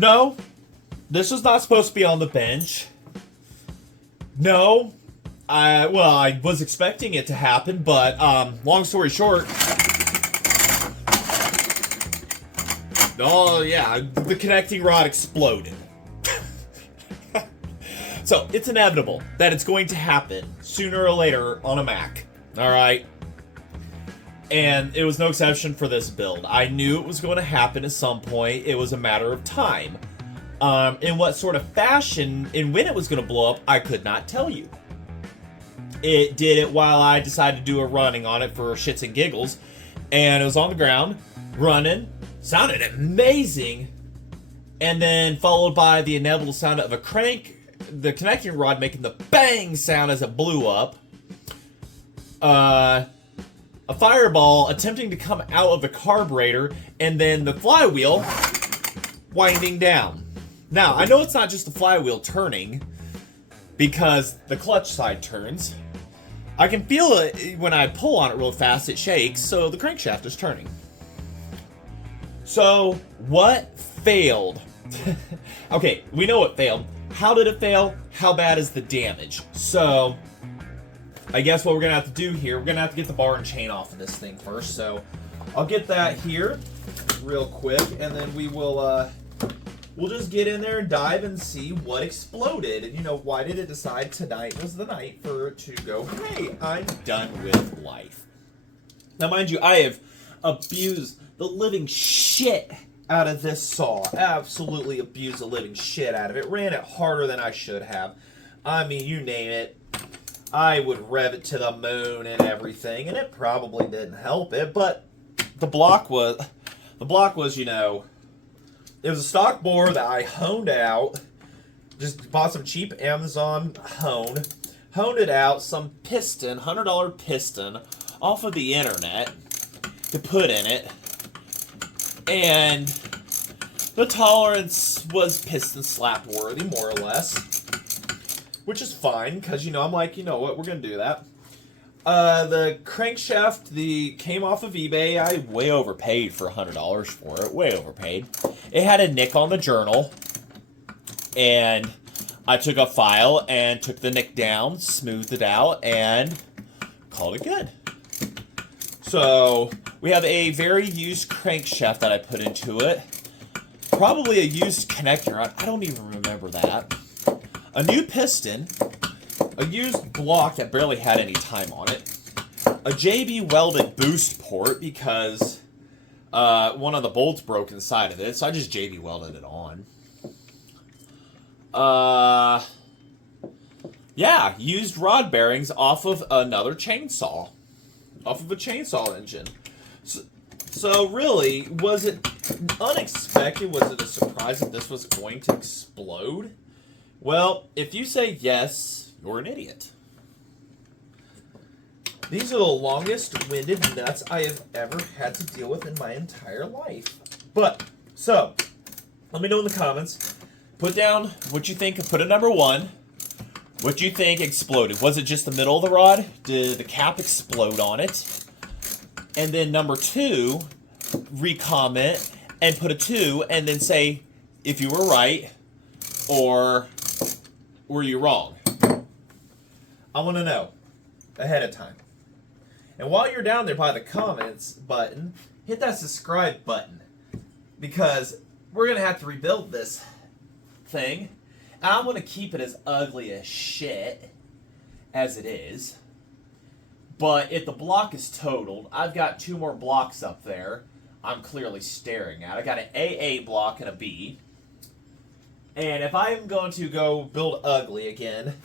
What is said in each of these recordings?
No, this was not supposed to be on the bench. No, I was expecting it to happen, but long story short, oh yeah, the connecting rod exploded. So it's inevitable that it's going to happen sooner or later on a Mac. All right. And it was no exception for this build. I knew it was going to happen at some point. It was a matter of time. In what sort of fashion and when it was going to blow up, I could not tell you. It did it while I decided to do a running on it for shits and giggles. And it was on the ground, running, sounded amazing. And then followed by the inevitable sound of a crank, the connecting rod making the bang sound as it blew up. A fireball attempting to come out of the carburetor, and then the flywheel winding down. Now, I know it's not just the flywheel turning, because the clutch side turns. I can feel it when I pull on it real fast, it shakes, so the crankshaft is turning. So, what failed? Okay, we know it failed. How did it fail? How bad is the damage? So, I guess what we're going to have to do here, we're going to have to get the bar and chain off of this thing first. So, I'll get that here real quick, and then we will, we'll just get in there and dive and see what exploded. And, you know, why did it decide tonight was the night for it to go, hey, I'm done with life. Now, mind you, I have abused the living shit out of this saw. Absolutely abused the living shit out of it. Ran it harder than I should have. I mean, you name it. I would rev it to the moon and everything, and it probably didn't help it, but the block was, you know, it was a stock bore that I honed out. Just bought some cheap Amazon honed it out, some piston, $100 piston off of the internet to put in it. And the tolerance was piston slap worthy, more or less. Which is fine, because, you know, I'm like, you know what, we're going to do that. The crankshaft, came off of eBay. I way overpaid for $100 for it. Way overpaid. It had a nick on the journal. And I took a file and took the nick down, smoothed it out, and called it good. So, we have a very used crankshaft that I put into it. Probably a used connector rod. I don't even remember that. A new piston. A used block that barely had any time on it. A JB welded boost port because one of the bolts broke inside of it, so I just JB welded it on. Yeah, used rod bearings off of another chainsaw. Off of a chainsaw engine. So really, was it unexpected? Was it a surprise that this was going to explode? Well, if you say yes, you're an idiot. These are the longest-winded nuts I have ever had to deal with in my entire life. But, so, let me know in the comments. Put down what you think. Put a number 1. What you think exploded. Was it just the middle of the rod? Did the cap explode on it? And then number 2, re-comment and put a 2 and then say if you were right or were you wrong. I want to know ahead of time. And while you're down there by the comments button, hit that subscribe button because we're going to have to rebuild this thing. And I'm going to keep it as ugly as shit as it is. But if the block is totaled, I've got 2 more blocks up there I'm clearly staring at. I got an AA block and a B. And if I'm going to go build ugly again,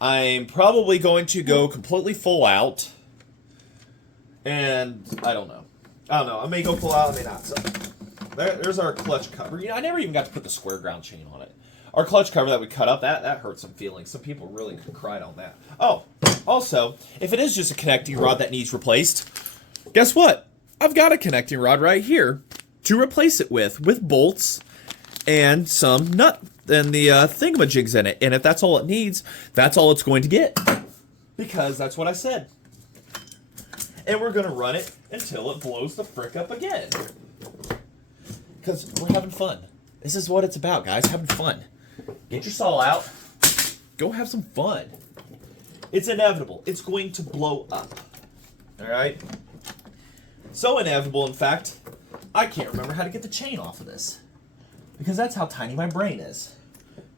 I'm probably going to go completely full out. And I don't know. I may go full out, I may not. So there's our clutch cover. You know, I never even got to put the square ground chain on it. Our clutch cover that we cut up, that hurt some feelings. Some people really cried on that. Oh, also, if it is just a connecting rod that needs replaced, guess what? I've got a connecting rod right here to replace it with bolts and some nut and the thingamajigs in it. And if that's all it needs, that's all it's going to get. Because that's what I said. And we're going to run it until it blows the frick up again. Because we're having fun. This is what it's about, guys. Having fun. Get your saw out. Go have some fun. It's inevitable. It's going to blow up. All right? So inevitable, in fact, I can't remember how to get the chain off of this. Because that's how tiny my brain is.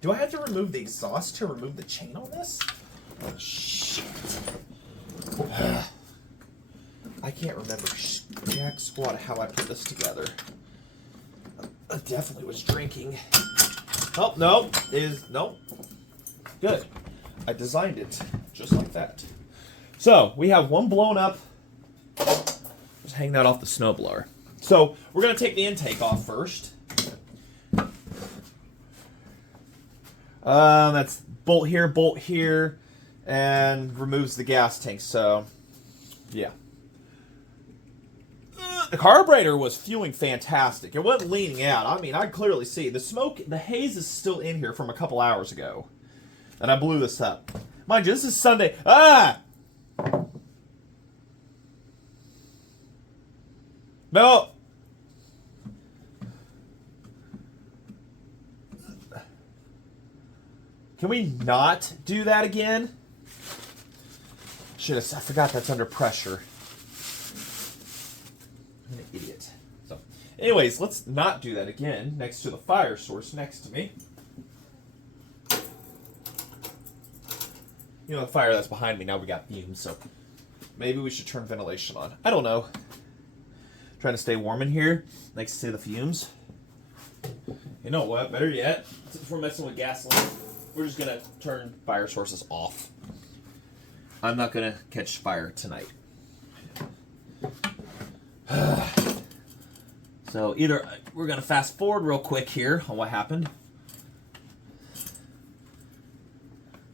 Do I have to remove the exhaust to remove the chain on this? Oh, shit. I can't remember jack squat how I put this together. I definitely was drinking. Oh, no. Nope. Good. I designed it just like that. So, we have one blown up. Just hang that off the snowblower. So, we're going to take the intake off first. That's bolt here, and removes the gas tank. So, yeah. The carburetor was fueling fantastic. It wasn't leaning out. I mean, I clearly see the smoke. The haze is still in here from a couple hours ago. And I blew this up. Mind you, this is Sunday. Ah! No! Can we not do that again? Shit, I forgot that's under pressure. I'm an idiot. So, anyways, let's not do that again next to the fire source next to me. You know, the fire that's behind me, now we got fumes, so maybe we should turn ventilation on. I don't know. Trying to stay warm in here next to the fumes. You know what? Better yet, since we're messing with gasoline, we're just going to turn fire sources off. I'm not going to catch fire tonight. So either we're going to fast forward real quick here on what happened.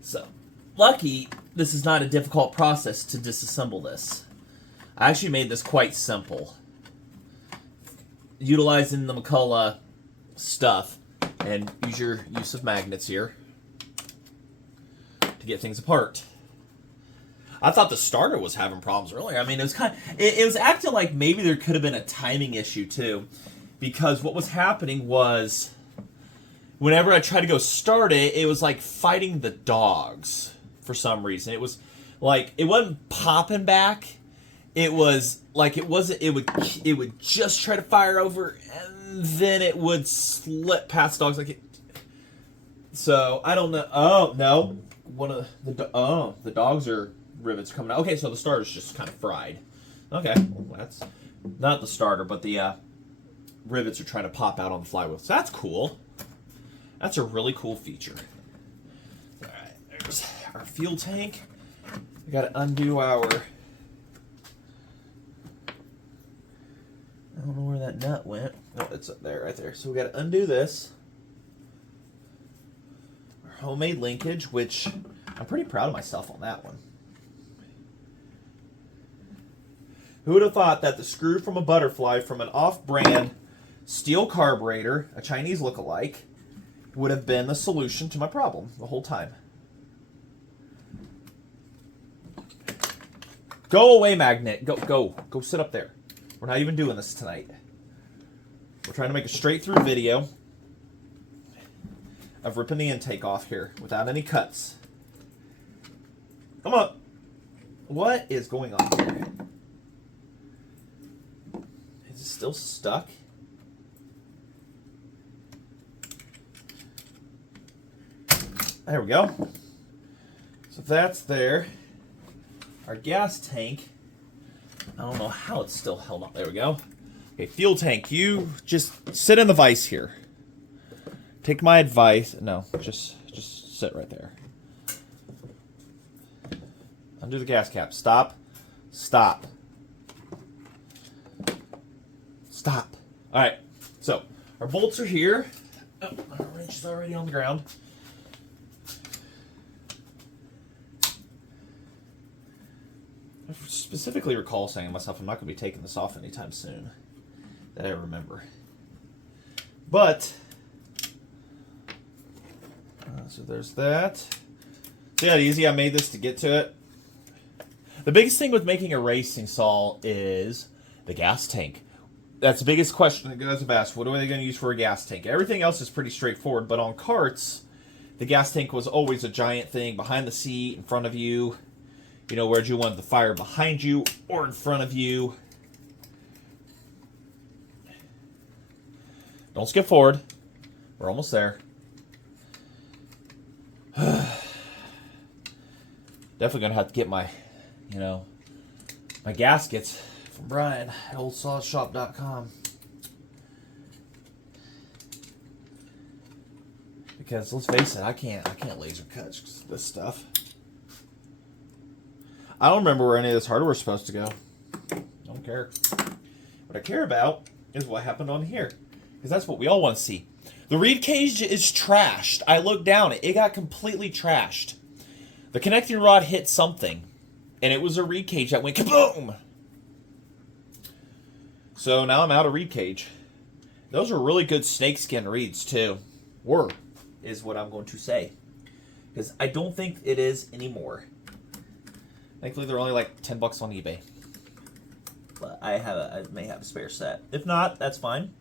So, lucky this is not a difficult process to disassemble this. I actually made this quite simple. Utilizing the McCulloch stuff and use your use of magnets here to get things apart. I thought the starter was having problems earlier. I mean, it was it was acting like maybe there could have been a timing issue too, because what was happening was whenever I tried to go start it, it was like fighting the dogs for some reason. It was like it wasn't popping back. It was like it would just try to fire over and then it would slip past dogs like it. So I don't know. Oh no, one of the dogs are rivets coming out. Okay, so the starter's just kind of fried. Okay, well, that's not the starter, but the rivets are trying to pop out on the flywheel. So that's cool. That's a really cool feature. All right, there's our fuel tank. We got to undo our. I don't know where that nut went. Oh, it's up there, right there. So we got to undo this. Our homemade linkage, which I'm pretty proud of myself on that one. Who would have thought that the screw from a butterfly from an off-brand steel carburetor, a Chinese look-alike, would have been the solution to my problem the whole time. Go away, magnet. Go sit up there. We're not even doing this tonight. We're trying to make a straight-through video of ripping the intake off here without any cuts. Come on. What is going on here? Is it still stuck? There we go. So that's there. Our gas tank. I don't know how it's still held up. There we go. Okay, fuel tank. You just sit in the vise here. Take my advice. No, just sit right there. Undo the gas cap. Stop. Stop. Stop. All right. So our bolts are here. Oh, our wrench is already on the ground. I specifically recall saying to myself, I'm not going to be taking this off anytime soon. That I remember. But, so there's that. See how easy I made this to get to it? The biggest thing with making a racing saw is the gas tank. That's the biggest question that guys have asked. What are they going to use for a gas tank? Everything else is pretty straightforward, but on carts, the gas tank was always a giant thing behind the seat, in front of you. You know, where you want the fire behind you or in front of you. Don't skip forward. We're almost there. Definitely going to have to get my, my gaskets from Brian at oldsawshop.com. Because let's face it, I can't laser cut this stuff. I don't remember where any of this hardware is supposed to go. Don't care. What I care about is what happened on here. Because that's what we all want to see. The reed cage is trashed. I looked down. It got completely trashed. The connecting rod hit something. And it was a reed cage that went kaboom! So now I'm out of reed cage. Those are really good snakeskin reeds too. Were, is what I'm going to say. Because I don't think it is anymore. Thankfully, they're only like $10 on eBay. But I may have a spare set. If not, that's fine.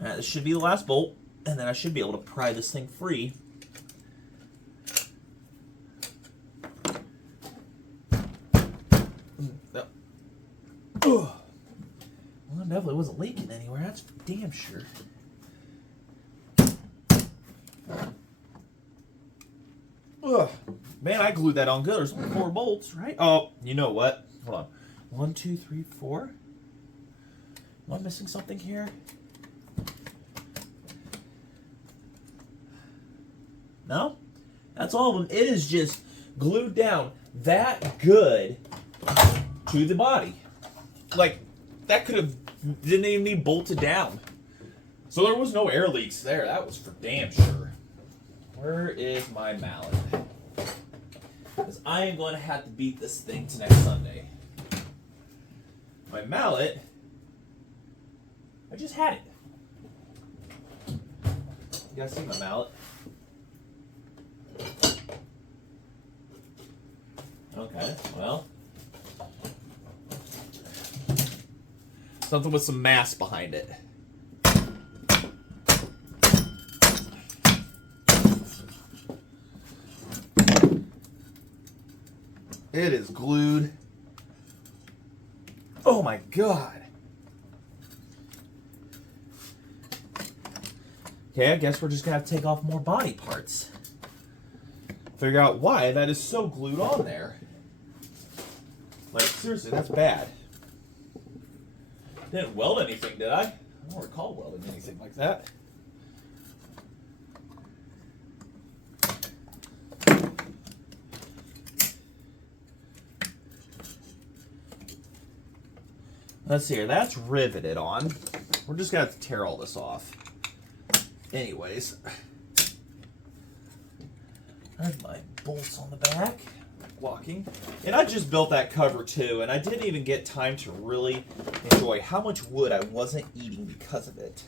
Alright, this should be the last bolt. And then I should be able to pry this thing free. Well, it definitely wasn't leaking anywhere. That's for damn sure. Ugh. Man, I glued that on good. There's 4 bolts, right? Oh, you know what? Hold on. 1, 2, 3, 4. Am I missing something here? No? That's all of them. It is just glued down that good to the body. Like, that could have, didn't even be bolted down. So there was no air leaks there. That was for damn sure. Where is my mallet? Because I am going to have to beat this thing to next Sunday. My mallet, I just had it. You guys see my mallet? Okay, well. Something with some mass behind it. It is glued. Oh my god. Okay, I guess we're just gonna have to take off more body parts. Figure out why that is so glued on there. Like, seriously, that's bad. Didn't weld anything, did I? I don't recall welding anything like that. Let's see here. That's riveted on. We're just going to have to tear all this off. Anyways. There's my bolts on the back. Walking. And I just built that cover too, and I didn't even get time to really enjoy how much wood I wasn't eating because of it.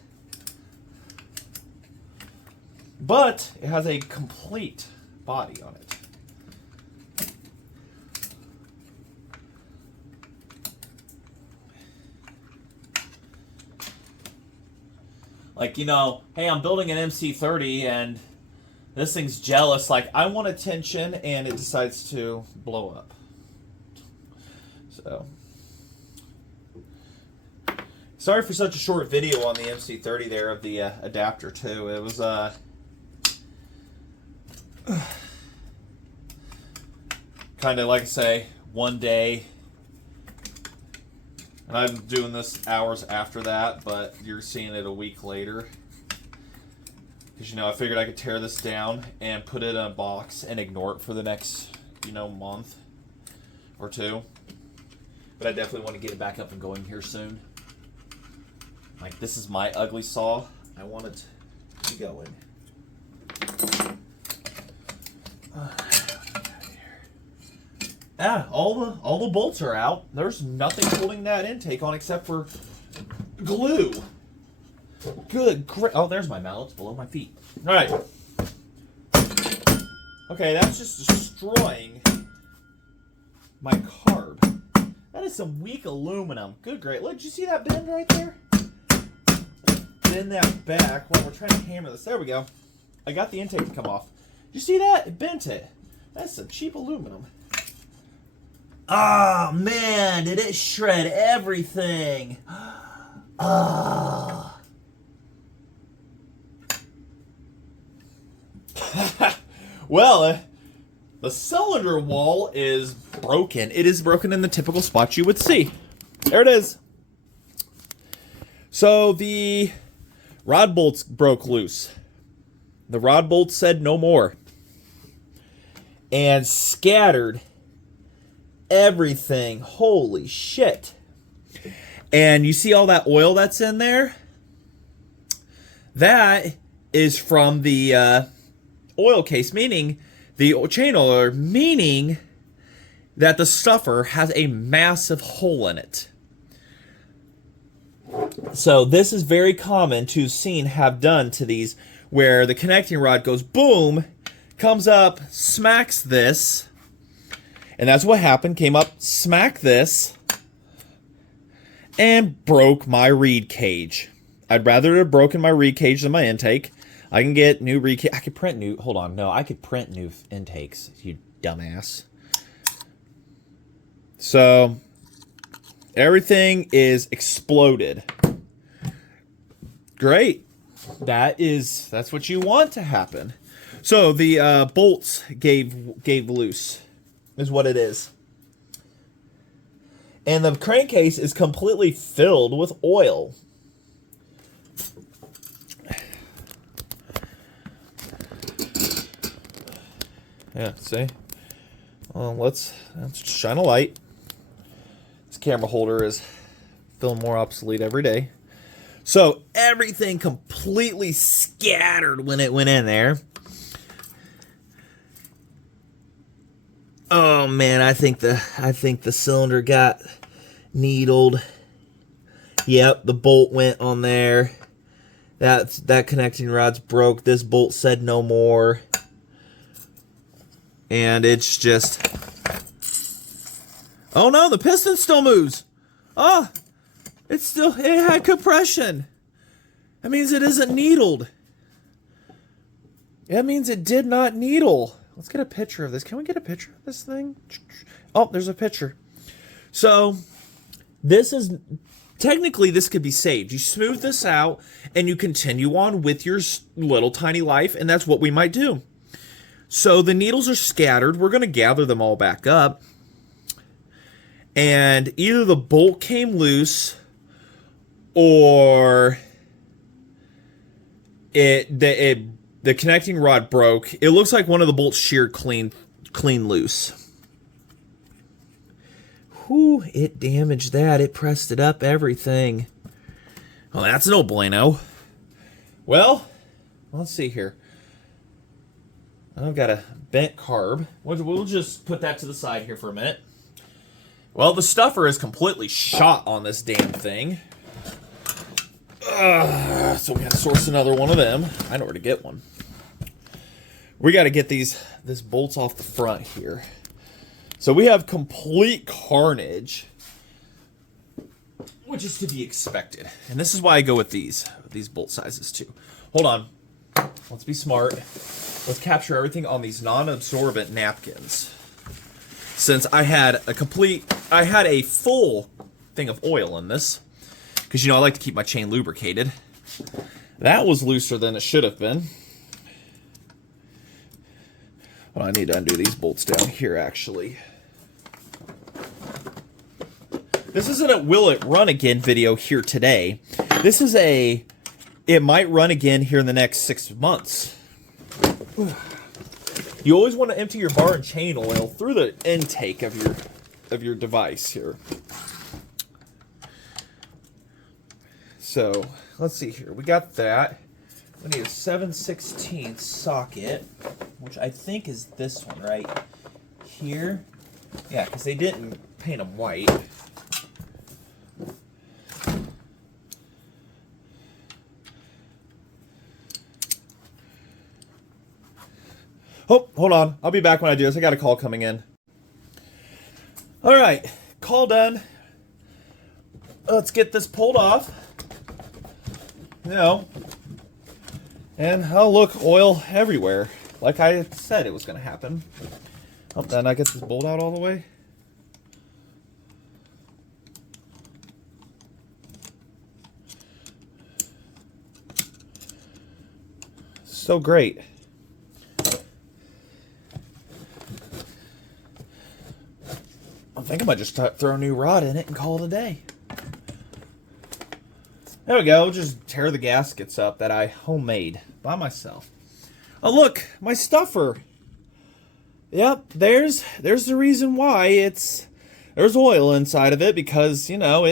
But it has a complete body on it. Like, you know, hey, I'm building an MC30 and this thing's jealous. Like, I want attention and it decides to blow up. So, sorry for such a short video on the MC30 there of the adapter too. It was kind of, like I say, one day. And I'm doing this hours after that, but you're seeing it a week later. Because, you know, I figured I could tear this down and put it in a box and ignore it for the next, you know, month or two. But I definitely want to get it back up and going here soon. Like, this is my ugly saw. I want it to be going. All the bolts are out. There's nothing holding that intake on except for glue. Good great. Oh, there's my mallet. It's below my feet. All right. Okay, that's just destroying my carb. That is some weak aluminum. Good, great. Look, did you see that bend right there? Bend that back while we're trying to hammer this. There we go. I got the intake to come off. Did you see that? It bent it. That's some cheap aluminum. Oh, man, did it shred everything. Ah. Well, the cylinder wall is broken. It is broken in the typical spots you would see. There it is. So the rod bolts broke loose. The rod bolts said no more. And scattered everything. Holy shit. And you see all that oil that's in there? That is from the oil case, meaning the chain oiler, meaning that the stuffer has a massive hole in it. So this is very common to seen have done to these, where the connecting rod goes boom, comes up, smacks this, and that's what happened. Came up, smacked this, and broke my reed cage. I'd rather have broken my reed cage than my intake. I can get new reed cage. I could print new. Hold on, no, I could print new intakes. You dumbass. So everything is exploded. Great. That's what you want to happen. So the bolts gave loose, is what it is. And the crankcase is completely filled with oil. Yeah, see? Well, let's shine a light. This camera holder is feeling more obsolete every day. So everything completely scattered when it went in there. Oh man, I think the cylinder got needled. Yep, the bolt went on there. That connecting rod's broke. This bolt said no more. And it's just... Oh no, the piston still moves. Oh, it had compression. That means it isn't needled. That means it did not needle. Let's get a picture of this. Can we get a picture of this thing? Oh, there's a picture. So, this is... Technically, this could be saved. You smooth this out, and you continue on with your little tiny life, and that's what we might do. So, the needles are scattered. We're going to gather them all back up. And either the bolt came loose, or the connecting rod broke. It looks like one of the bolts sheared clean loose. Whew, it damaged that. It pressed it up, everything. Well, that's no bueno. Well, let's see here. I've got a bent carb. We'll just put that to the side here for a minute. Well, the stuffer is completely shot on this damn thing. So we gotta source another one of them. I know where to get one. We gotta get this bolts off the front here. So we have complete carnage, which is to be expected. And this is why I go with these bolt sizes too. Hold on. Let's be smart. Let's capture everything on these non-absorbent napkins. Since I had a full thing of oil in this. Because, you know, I like to keep my chain lubricated. That was looser than it should have been. Well, I need to undo these bolts down here, actually. This isn't a will it run again video here today. This is a it might run again here in the next 6 months. You always want to empty your bar and chain oil through the intake of your device here. So, let's see here. We got that. We need a 7/16 socket, which I think is this one right here. Yeah, because they didn't paint them white. Oh, hold on. I'll be back when I do this. I got a call coming in. All right. all done. Let's get this pulled off. You know. And, oh, look, oil everywhere. Like I said it was going to happen. Oh, then I get this bolt out all the way. So great. I think I might just throw a new rod in it and call it a day. There we go. Just tear the gaskets up that I homemade by myself. Oh, look, my stuffer. Yep, there's the reason why there's oil inside of it, because, you know,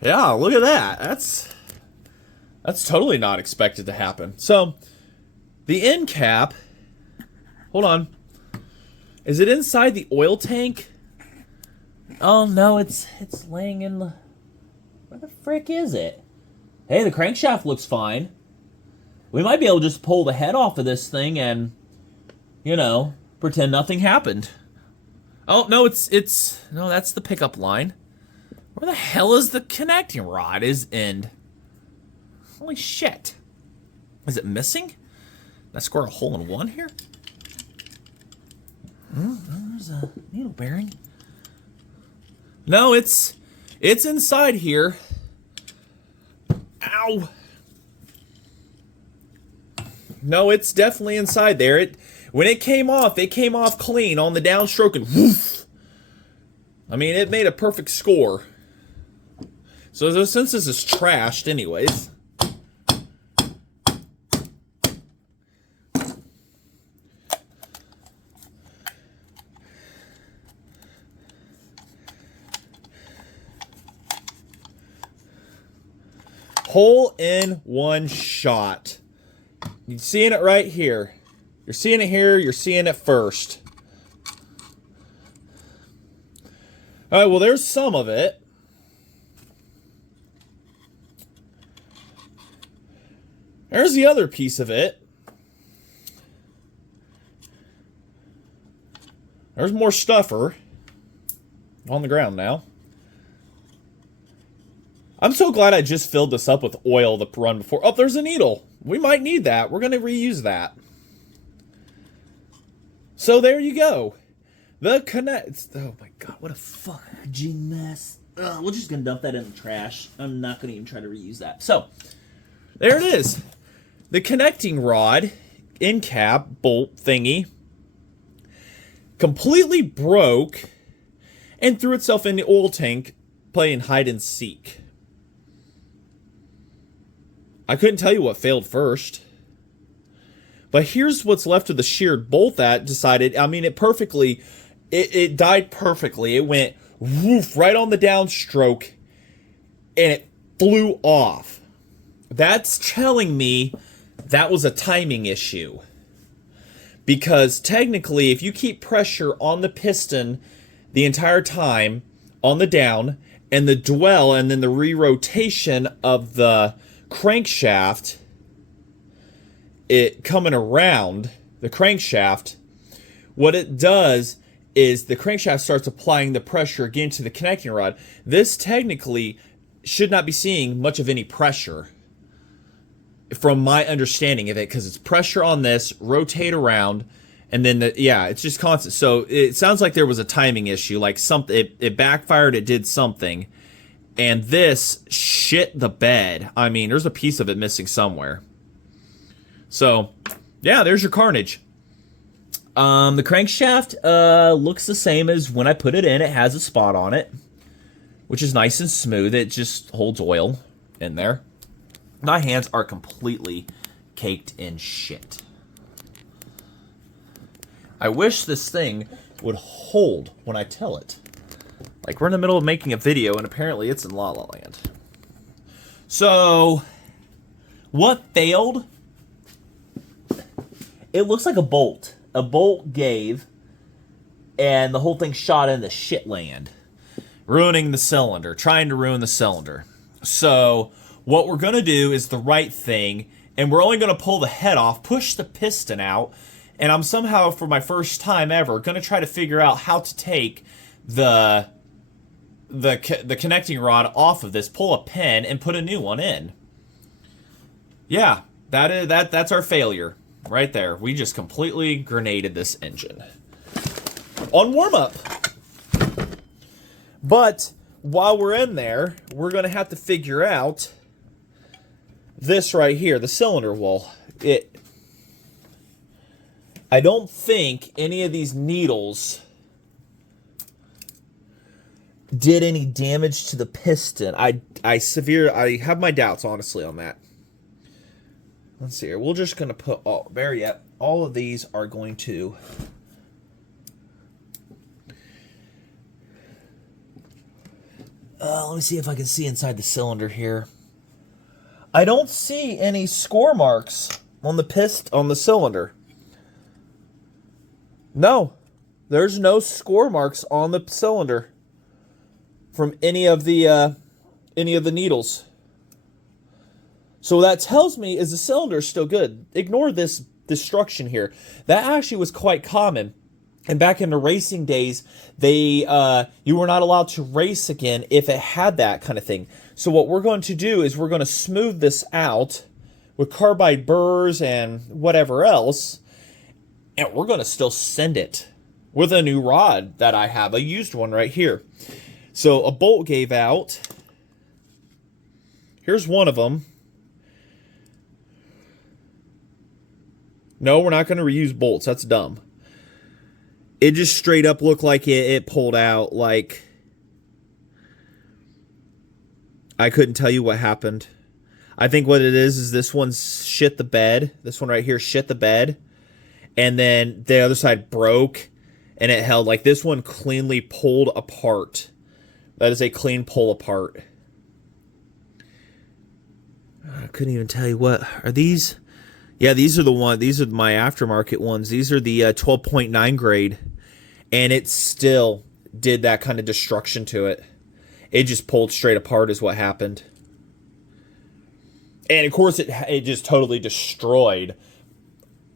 yeah, look at that. That's totally not expected to happen. So, the end cap, hold on. Is it inside the oil tank? Oh, no, it's laying in the... Where the frick is it? Hey, the crankshaft looks fine. We might be able to just pull the head off of this thing and, you know, pretend nothing happened. Oh, no, no, that's the pickup line. Where the hell is the connecting rod? End. Holy shit. Is it missing? Did I score a hole in one here? There's a needle bearing. No, it's inside here. Ow. No, it's definitely inside there. When it came off clean on the downstroke and woof. I mean, it made a perfect score. So since this is trashed anyways. Hole in one shot. You're seeing it right here. You're seeing it here. You're seeing it first. All right, well, there's some of it. There's the other piece of it. There's more stuffer on the ground now. I'm so glad I just filled this up with oil the run before. Oh, there's a needle. We might need that. We're going to reuse that. So there you go. The connect. Oh my god, what a fucking mess. We're just going to dump that in the trash. I'm not going to even try to reuse that. So, there it is. The connecting rod, end cap, bolt thingy, completely broke and threw itself in the oil tank playing hide and seek. I couldn't tell you what failed first. But here's what's left of the sheared bolt that decided, I mean, it died perfectly. It went woof right on the downstroke and it flew off. That's telling me that was a timing issue. Because technically, if you keep pressure on the piston the entire time on the down and the dwell and then the re-rotation of the crankshaft, it coming around the crankshaft, what it does is the crankshaft starts applying the pressure again to the connecting rod. This technically should not be seeing much of any pressure from my understanding of it, because it's pressure on this, rotate around, and then it's just constant. So it sounds like there was a timing issue, like something, it backfired, it did something. And this shit the bed. I mean, there's a piece of it missing somewhere. So, yeah, there's your carnage. The crankshaft looks the same as when I put it in. It has a spot on it, which is nice and smooth. It just holds oil in there. My hands are completely caked in shit. I wish this thing would hold when I tell it. Like, we're in the middle of making a video, and apparently it's in La La Land. So, what failed? It looks like a bolt. A bolt gave, and the whole thing shot into shit land. Ruining the cylinder. Trying to ruin the cylinder. So, what we're going to do is the right thing, and we're only going to pull the head off, push the piston out, and I'm somehow, for my first time ever, going to try to figure out how to take the connecting rod off of this, pull a pin, and put a new one in. Yeah, that's our failure right there. We just completely grenaded this engine on warm-up. But while we're in there, we're going to have to figure out this right here, the cylinder wall. I don't think any of these needles did any damage to the piston. I have my doubts, honestly, on that. Let's see here. We're just going to put all of these are going to let me see if I can see inside the cylinder here. I don't see any score marks on the cylinder. No, there's no score marks on the cylinder from any of the needles. So what that tells me is the cylinder is still good. Ignore this destruction here. That actually was quite common. And back in the racing days, you were not allowed to race again if it had that kind of thing. So what we're going to do is we're going to smooth this out with carbide burrs and whatever else, and we're going to still send it with a new rod that I have, a used one right here. So a bolt gave out. Here's one of them. No, we're not going to reuse bolts. That's dumb. It just straight up looked like it pulled out. Like, I couldn't tell you what happened. I think what it is this one's shit the bed. This one right here shit the bed. And then the other side broke. And it held. Like, this one cleanly pulled apart. That is a clean pull apart. I couldn't even tell you what. Are these? Yeah, these are the one. These are my aftermarket ones. These are the 12.9 grade. And it still did that kind of destruction to it. It just pulled straight apart is what happened. And of course it just totally destroyed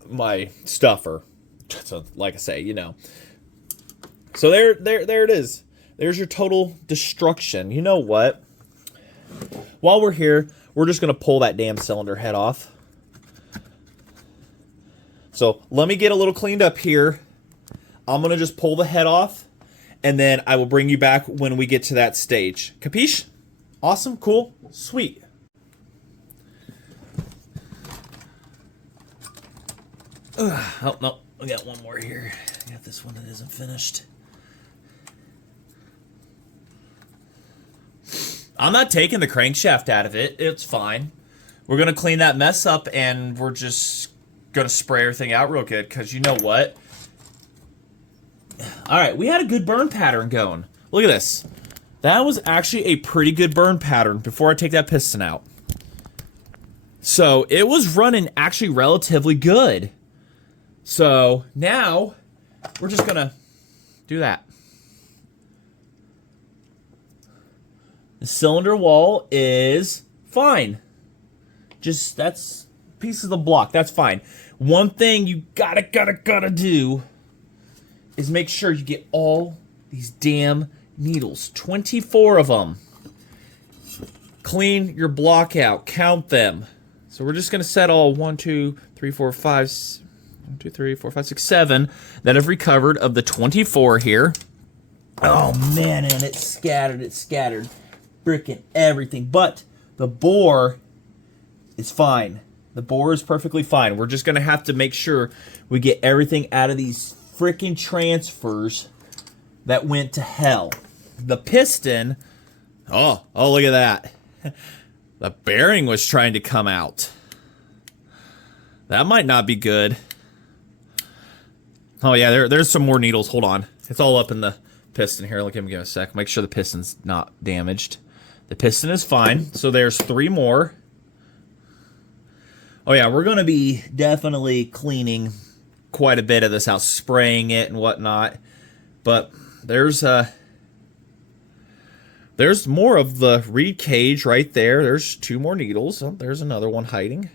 my stuffer. So, like I say, you know. So there it is. There's your total destruction. You know what? While we're here, we're just going to pull that damn cylinder head off. So let me get a little cleaned up here. I'm going to just pull the head off, and then I will bring you back when we get to that stage. Capiche? Awesome, cool, sweet. Oh, no, we got one more here. I got this one that isn't finished. I'm not taking the crankshaft out of it. It's fine. We're going to clean that mess up, and we're just going to spray everything out real good, because you know what? Alright, we had a good burn pattern going. Look at this. That was actually a pretty good burn pattern before I take that piston out. So, it was running actually relatively good. So, now, we're just going to do that. The cylinder wall is fine. Just, that's pieces of the block. That's fine. One thing you gotta do is make sure you get all these damn needles. 24 of them. Clean your block out. Count them. So we're just going to set all 1, 2, 3, 4, 5, 1, 2, 3, 4, 5, 6, 7 that I've recovered of the 24 here. Oh, man, and it's scattered. It's scattered. Frickin' everything. But the bore is fine. The bore is perfectly fine. We're just going to have to make sure we get everything out of these freaking transfers that went to hell. The piston, oh, look at that. The bearing was trying to come out. That might not be good. Oh yeah, there's some more needles. Hold on. It's all up in the piston here. Give me a sec. Make sure the piston's not damaged. The piston is fine. So there's 3 more. Oh yeah, we're going to be definitely cleaning quite a bit of this out, spraying it and whatnot. But there's more of the reed cage right there. There's 2 more needles. Oh, there's another one hiding.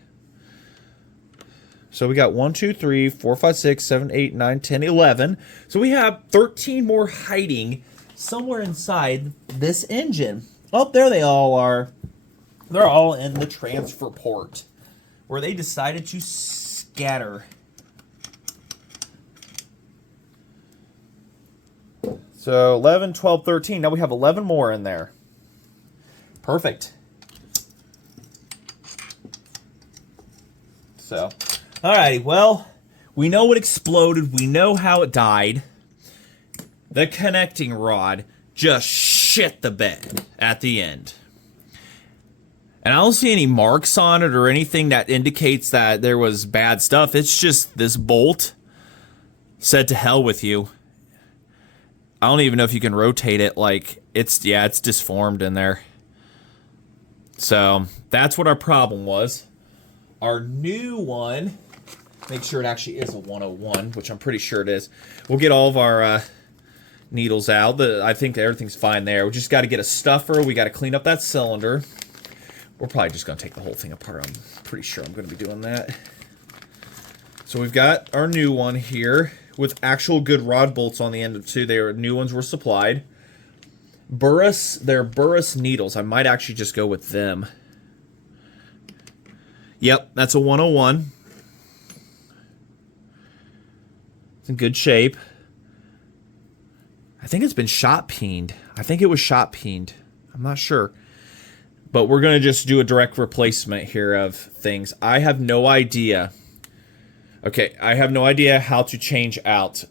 So we got 1, 2, 3, 4, 5, 6, 7, 8, 9, 10, 11. So we have 13 more hiding somewhere inside this engine. Oh, there they all are. They're all in the transfer port, where they decided to scatter. So 11, 12, 13. Now we have 11 more in there. Perfect. So, alrighty, well, we know what exploded. We know how it died. The connecting rod just shit the bed at the end. And I don't see any marks on it or anything that indicates that there was bad stuff. It's just this bolt said to hell with you. I don't even know if you can rotate it. Like, it's disformed in there. So, that's what our problem was. Our new one, make sure it actually is a 101, which I'm pretty sure it is. We'll get all of our needles out. I think everything's fine there. We just got to get a stuffer. We got to clean up that cylinder. We're probably just going to take the whole thing apart. I'm pretty sure I'm going to be doing that. So we've got our new one here with actual good rod bolts on the end of two. New ones were supplied. Burris, they're Burris needles. I might actually just go with them. Yep, that's a 101. It's in good shape. I think it's been shot peened. I think it was shot peened. I'm not sure. But we're going to just do a direct replacement here of things. I have no idea. Okay, I have no idea how to change out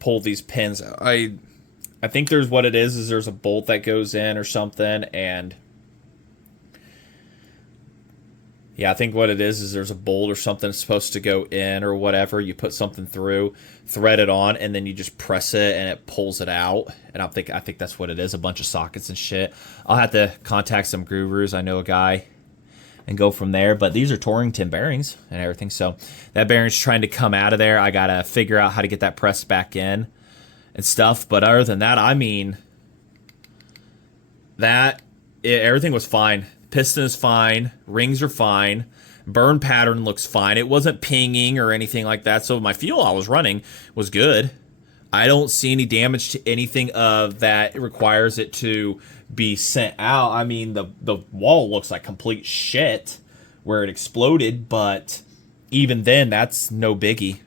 pull these pins. I think there's what it is there's a bolt that goes in or something, and yeah, I think what it is there's a bolt or something that's supposed to go in or whatever. You put something through, thread it on, and then you just press it and it pulls it out. And I think that's what it is, a bunch of sockets and shit. I'll have to contact some gurus. I know a guy and go from there. But these are Torrington bearings and everything. So that bearing's trying to come out of there. I got to figure out how to get that pressed back in and stuff. But other than that, I mean, everything was fine. Piston is fine. Rings are fine. Burn pattern looks fine. It wasn't pinging or anything like that. So my fuel I was running was good. I don't see any damage to anything of that requires it to be sent out. I mean, the wall looks like complete shit where it exploded, but even then, that's no biggie.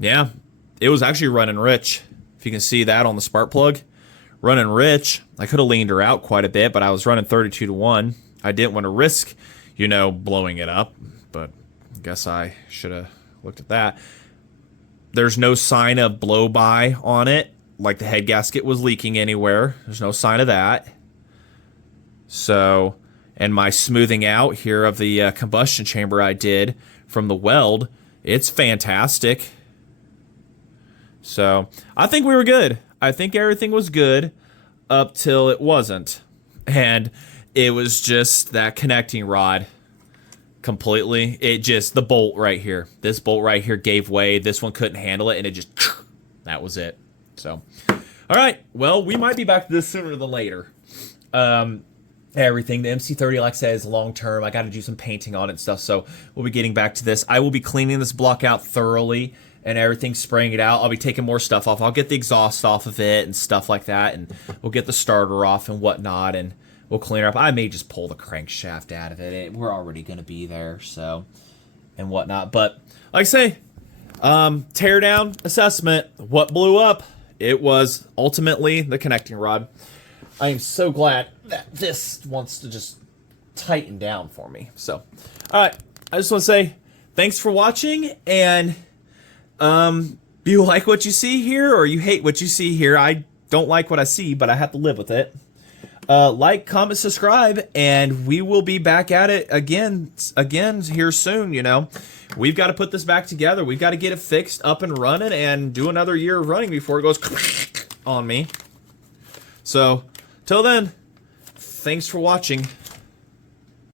Yeah, it was actually running rich. If you can see that on the spark plug. Running rich. I could have leaned her out quite a bit, but I was running 32-1. I didn't want to risk, blowing it up, but I guess I should have looked at that. There's no sign of blow-by on it, like the head gasket was leaking anywhere. There's no sign of that. So, and my smoothing out here of the combustion chamber I did from the weld, it's fantastic. So, I think we were good. I think everything was good up till it wasn't. And it was just that connecting rod completely. The bolt right here. This bolt right here gave way. This one couldn't handle it, and it just, that was it. So, all right. Well, we might be back to this sooner than later. Everything. The MC30, like I said, is long-term. I got to do some painting on it and stuff, so we'll be getting back to this. I will be cleaning this block out thoroughly and everything, spraying it out. I'll be taking more stuff off. I'll get the exhaust off of it and stuff like that, and we'll get the starter off and whatnot, and we'll clean it up. I may just pull the crankshaft out of it. We're already going to be there, so, and whatnot. But, like I say, teardown assessment. What blew up? It was ultimately the connecting rod. I am so glad that this wants to just tighten down for me. So, all right. I just want to say thanks for watching, and do you like what you see here, or you hate what you see here? I don't like what I see, but I have to live with it. Like, comment, subscribe, and we will be back at it again here soon. We've got to put this back together. We've got to get it fixed, up and running, and do another year of running before it goes on me. So, till then, thanks for watching.